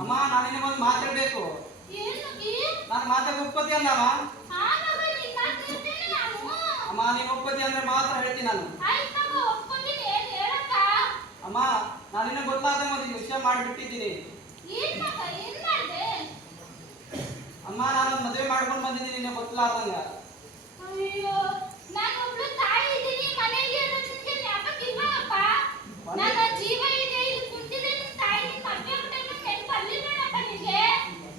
ಅಮ್ಮ ನಾನಿನ್ನ ಒಂದು ಮಾತಾಡಬೇಕು. ನಾನು ಮಾತಾಡ ಒಪ್ಪತ್ತಿ ಅಲ್ಲಮ್ಮ. ಅಮ್ಮ ನೀನು ಒಪ್ಪತ್ತಿ ಅಂದ್ರೆ ಮಾತ್ರ ಹೇಳ್ತೀನಿ ನಾನು. ಅಮ್ಮ ನಾನಿನ್ನ ಗೊತ್ತಾದ ಮೊದಲು ವಿಷಯ ಮಾಡಿಬಿಟ್ಟಿದ್ದೀನಿ. ಅಮ್ಮ ನಾನು ಮದುವೆ ಮಾಡ್ಕೊಂಡು ಬಂದಿದ್ದೀನಿ ನಿನ್ನ ಗೊತ್ತಲಾರ್ದಂಗ. ಅಯ್ಯೋ ನಾನು ಒಬ್ಳು ತಾಯಿ ಇದ್ದೀನಿ ಮನೆಯಲ್ಲಿ ಇರೋದಕ್ಕೆ ಜ್ಞಾಪಕ ಇಲ್ವಪ್ಪ. ನನ್ನ ಜೀವ ಇದೆ ಇಲ್ಲಿ ಕುಂತಿದೆ ನನ್ನ ತಾಯಿ ಮದುವೆ ಬಿಟ್ಟೆ ಕೆಟ್ಟ ಬರ್ಲಿಲ್ಲಪ್ಪ ನಿಮಗೆ.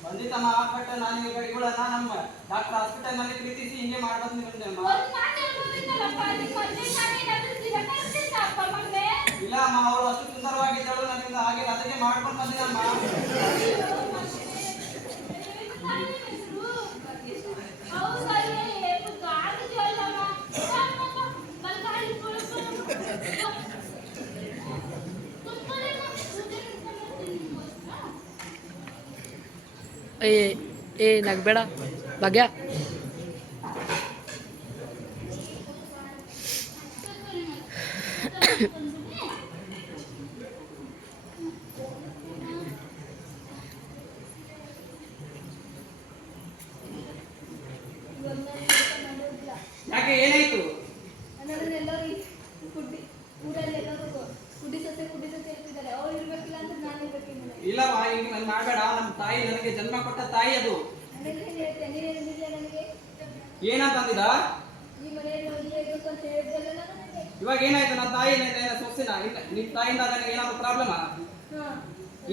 ಬಂದಿತ್ತಮ್ಮ ಬಟ್ ನಾನು ಇವಳನ್ನ ನಮ್ಮ ಡಾಕ್ಟರ್ ಹಾಸ್ಪಿಟಲ್ ನಲ್ಲಿ ಪ್ರೀತಿಸಿ ಹಿಂಗೆ ಮಾಡ್ಬಂದಿದ್ದೀನಿ ಅಮ್ಮ. ಒಂದು ಮಾತು ಹೇಳ್ಬೋದಿತ್ತಲ್ಲಪ್ಪ ನಿಮ್ಮ ಮದುವೆ ಮಾಡಿ ಏನಾದರೂ ದಿನ ಕಳಿಸ್ತಿದ್ದಪ್ಪ ಮಗನೇ. ಇಲ್ಲ ಅಮ್ಮ ಅವಳು ಅಷ್ಟು ಸುಂದರವಾಗಿದ್ದಳು ನನ್ನಿಂದ ಹಾಗೆ ಅದಕ್ಕೆ ಮಾಡ್ಕೊಂಡು ಬಂದಿದ್ದಮ್ಮ. ಏ ನಗ್ಬೇಡ ಭಾಗ್ಯ. ಯಾಕೆ ಏನಾಯ್ತು? ಇಲ್ಲವಾ ಈಗ ನನ್ ಮಾಡಬೇಡ. ನಮ್ಮ ತಾಯಿ ನನಗೆ ಜನ್ಮ ಕೊಟ್ಟ ತಾಯಿ ಅದು. ಏನಂತ ಅಂದಿದ? ಇವಾಗ ಏನಾಯ್ತು? ನನ್ನ ತಾಯಿ ಸೊಸಿನ ನಿಮ್ ತಾಯಿಯಿಂದ ನನಗೆ ಏನಾದ್ರು ಪ್ರಾಬ್ಲಮ್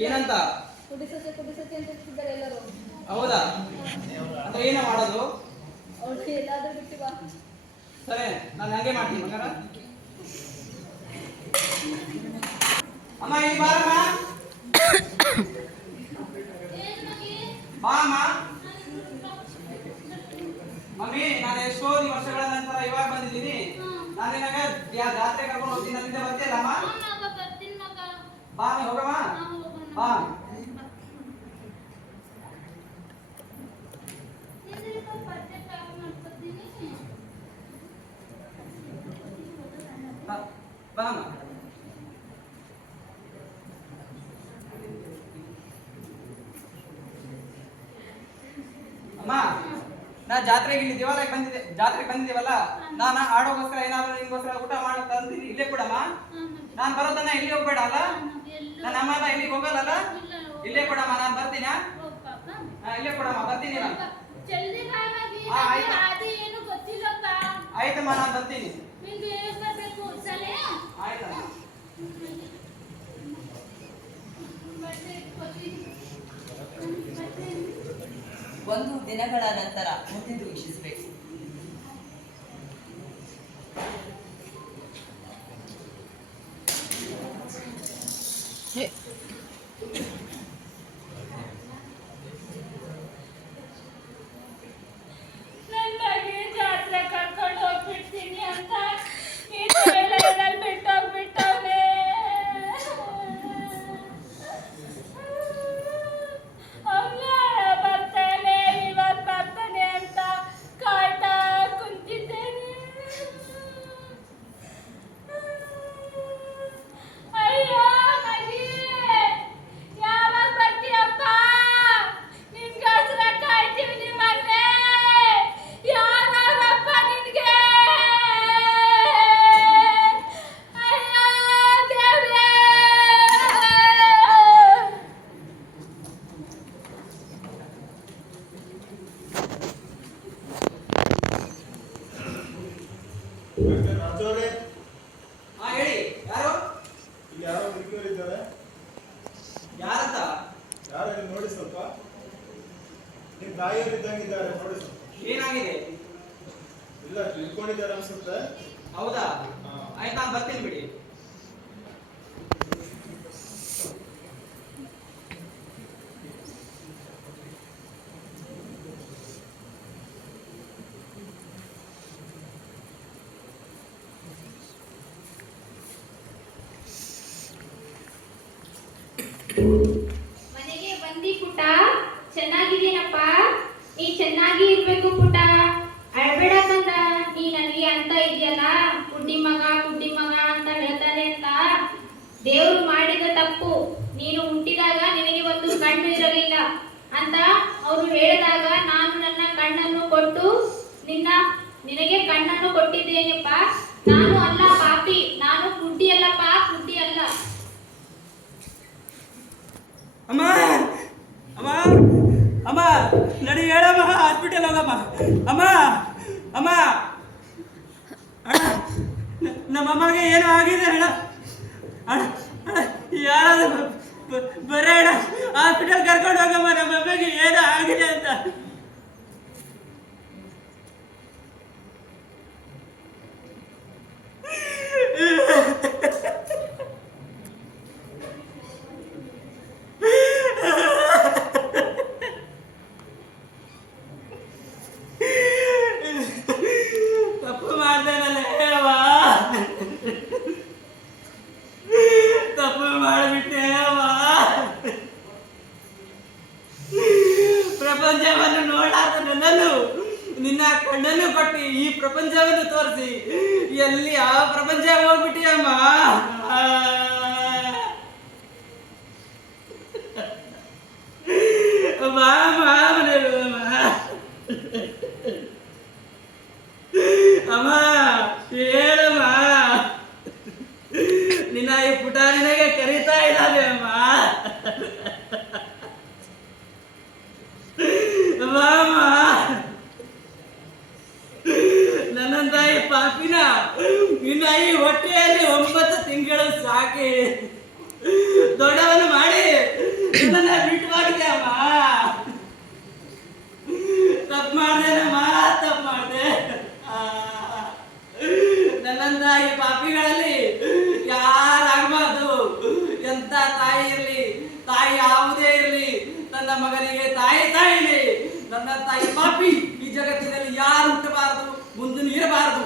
ಏನಂತ? ಹೌದಾ? ಅಂತ ಏನ ಮಾಡೋದು? ಸರಿ ನಾನು ಹಂಗೆ ಮಾಡ್ತೀನಿ ಮಗರ. ಅಮ್ಮ ಇಲ್ಲಿ ಬಾರಮ್ಮ. ಬಾಮ್ಮ. ಮಮ್ಮಿ ನಾನು ಎಷ್ಟೋ ವರ್ಷಗಳ ನಂತರ ಇವಾಗ ಬಂದಿದ್ದೀನಿ. ನಾನು ನಿನಗೆ ಜಾತ್ರೆ ಕರ್ಕೊಂಡು ಹೋಗ್ತೀನಿ. ನನ್ನಿಂದ ಬರ್ತೀಯಲ್ಲಮ್ಮ? ಬಾ ಹೋಗಮ್ಮ. ಬಾ. ಬಾಮ್ಮ. ಅಮ್ಮ ನಾ ಜಾತ್ರೆಗೆ ಇಲ್ಲಿ ಜಾತ್ರೆಗೆ ಬಂದಿದ್ದೀವಲ್ಲ, ನಾನು ಆಡೋಗೋಸ್ಕರ ಏನಾದ್ರು ನಿನ್ಗೋಸ್ಕರ ಊಟ ಮಾಡೋ ತಂದಿದ್ದೀನಿ. ಇಲ್ಲೇ ಕೊಡಮ್ಮ. ನಾನು ಬರೋದನ್ನ ಇಲ್ಲಿ ಹೋಗ್ಬೇಡ ಅಲ್ಲ. ನನ್ನ ಅಮ್ಮ ಇಲ್ಲಿಗೆ ಹೋಗಲ್ಲ. ಇಲ್ಲೇ ಕೊಡಮ್ಮ. ನಾನು ಬರ್ತೀನಿ. ಇಲ್ಲೇ ಕೊಡಮ್ಮ. ಬರ್ತೀನಿ ನಾನು. ಆಯ್ತಮ್ಮ ನಾನು ಬರ್ತೀನಿ. ಆಯ್ತಮ್ಮ. ಒಂದು ದಿನಗಳ ನಂತರ ಮುಂದಿನ ವೀಕ್ಷಿಸಬೇಕು. ತಾಯಿಯಲ್ಲಿದ್ದಂಗಿದ್ದಾರೆ ನೋಡಿ. ಏನಾಗಿದೆ? ಇಲ್ಲ ತಿಳ್ಕೊಂಡಿದ್ದಾರೆ ಅನ್ಸುತ್ತೆ. ಹೌದಾ? ಆಯ್ತು, ನಾನು ಬರ್ತೀನಿ ಬಿಡಿ. ಮನೆಗೆ ಬಂದಿ ಪುಟ್ಟ? ಚೆನ್ನಾಗಿದ್ದೀನಪ್ಪ. ನೀ ಚೆನ್ನಾಗಿ ಇರ್ಬೇಕು ಪುಟ್ಟ. ಅಳ್ಬೇಡ ಕಂದ. ನೀ ನನಗೆ ಅಂತ ಇದೆಯಲ್ಲ, ಕುಡ್ಡಿ ಮಗ ಅಂತ ಹೇಳ್ತಾರೆ ಅಂತ. ದೇವ್ರು ಮಾಡಿದ ತಪ್ಪು. ನೀನು ಹುಟ್ಟಿದಾಗ ನಿನಗೆ ಒಂದು ಕಣ್ಣು ಇರಲಿಲ್ಲ ಅಂತ ಅವರು ಹೇಳಿದಾಗ ನಾನು ನನ್ನ ಕಣ್ಣನ್ನು ಕೊಟ್ಟು ನಿನಗೆ ಕಣ್ಣನ್ನು ಕೊಟ್ಟಿದ್ದೇನೆಪ್ಪ. ನಾನು ಅಲ್ಲ ಪಾಪಿ. ನಾನು ಕುಡ್ಡಿ ಅಲ್ಲಪ್ಪ, ಕುಡ್ಡಿ ಅಲ್ಲ. ಅಮ್ಮ ಅಮ್ಮ ಅಮ್ಮ ನಡಿ, ಹೇಳಮ್ಮ, ಹಾಸ್ಪಿಟಲ್ ಹೋಗಮ್ಮ. ಅಮ್ಮ ಅಮ್ಮ ಅಣ್ಣ, ನಮ್ಮಮ್ಮಗೆ ಏನೋ ಆಗಿದೆ ಅಣ್ಣ. ಯಾರಾದ್ರೂ ಬರೇ ಅಣ್ಣ, ಹಾಸ್ಪಿಟಲ್ ಕರ್ಕೊಂಡು ಹೋಗಮ್ಮ, ನಮ್ಮಮ್ಮಗೆ ಏನೋ ಆಗಿದೆ ಅಂತ. ತಪ್ಪು ಮಾಡ್ದೇನಲ್ಲ ಹೇಳವ, ತಪ್ಪು ಮಾಡಿಬಿಟ್ಟೆ ಅವ. ಪ್ರಪಂಚವನ್ನು ನೋಡಾದ ನನ್ನನ್ನು ನಿನ್ನ ಕಣ್ಣನ್ನು ಕೊಟ್ಟು ಈ ಪ್ರಪಂಚವನ್ನು ತೋರಿಸಿ ಎಲ್ಲಿ ಆ ಪ್ರಪಂಚ ಹೋಗ್ಬಿಟ್ಟಿಯಮ್ಮ. ಅಮ್ಮ ಹೇಳಮ್ಮ, ನಿನ್ನ ಈ ಪುಟ ನಿನಗೆ ಕರೀತಾ ಇದ್ದಾನೆ ಅಮ್ಮ. ಅಮ್ಮ ನನ್ನಂತ ಈ ಪಾಪಿನ ನಿನ್ನ ಈ ಹೊಟ್ಟೆಯಲ್ಲಿ 9 ತಿಂಗಳು ಸಾಕಿ ದೊಡ್ಡವನು ಮಾಡಿ ನನ್ನನ್ನ ಬಿಟ್ಟು ಮಾಡಿದೆ ಅಮ್ಮ. ತಪ್ಪು ಮಾಡ್ದೇನಮ್ಮ, ತಪ್ಪು ಮಾಡ್ದೆ. ನನ್ನಂತ ಈ ಪಾಪಿಗಳಲ್ಲಿ ಯಾರಾಗಬಾರ್ದು. ಎಂತ ತಾಯಿ ಇರ್ಲಿ, ತಾಯಿ ಯಾವುದೇ ಇರ್ಲಿ, ನನ್ನ ಮಗನಿಗೆ ತಾಯಿನೇ. ನನ್ನಂತ ಈ ಪಾಪಿ ಈ ಜಗತ್ತಿನಲ್ಲಿ ಯಾರು ಹುಟ್ಟಬಾರದು, ಮುಂದೆ ಇರಬಾರದು.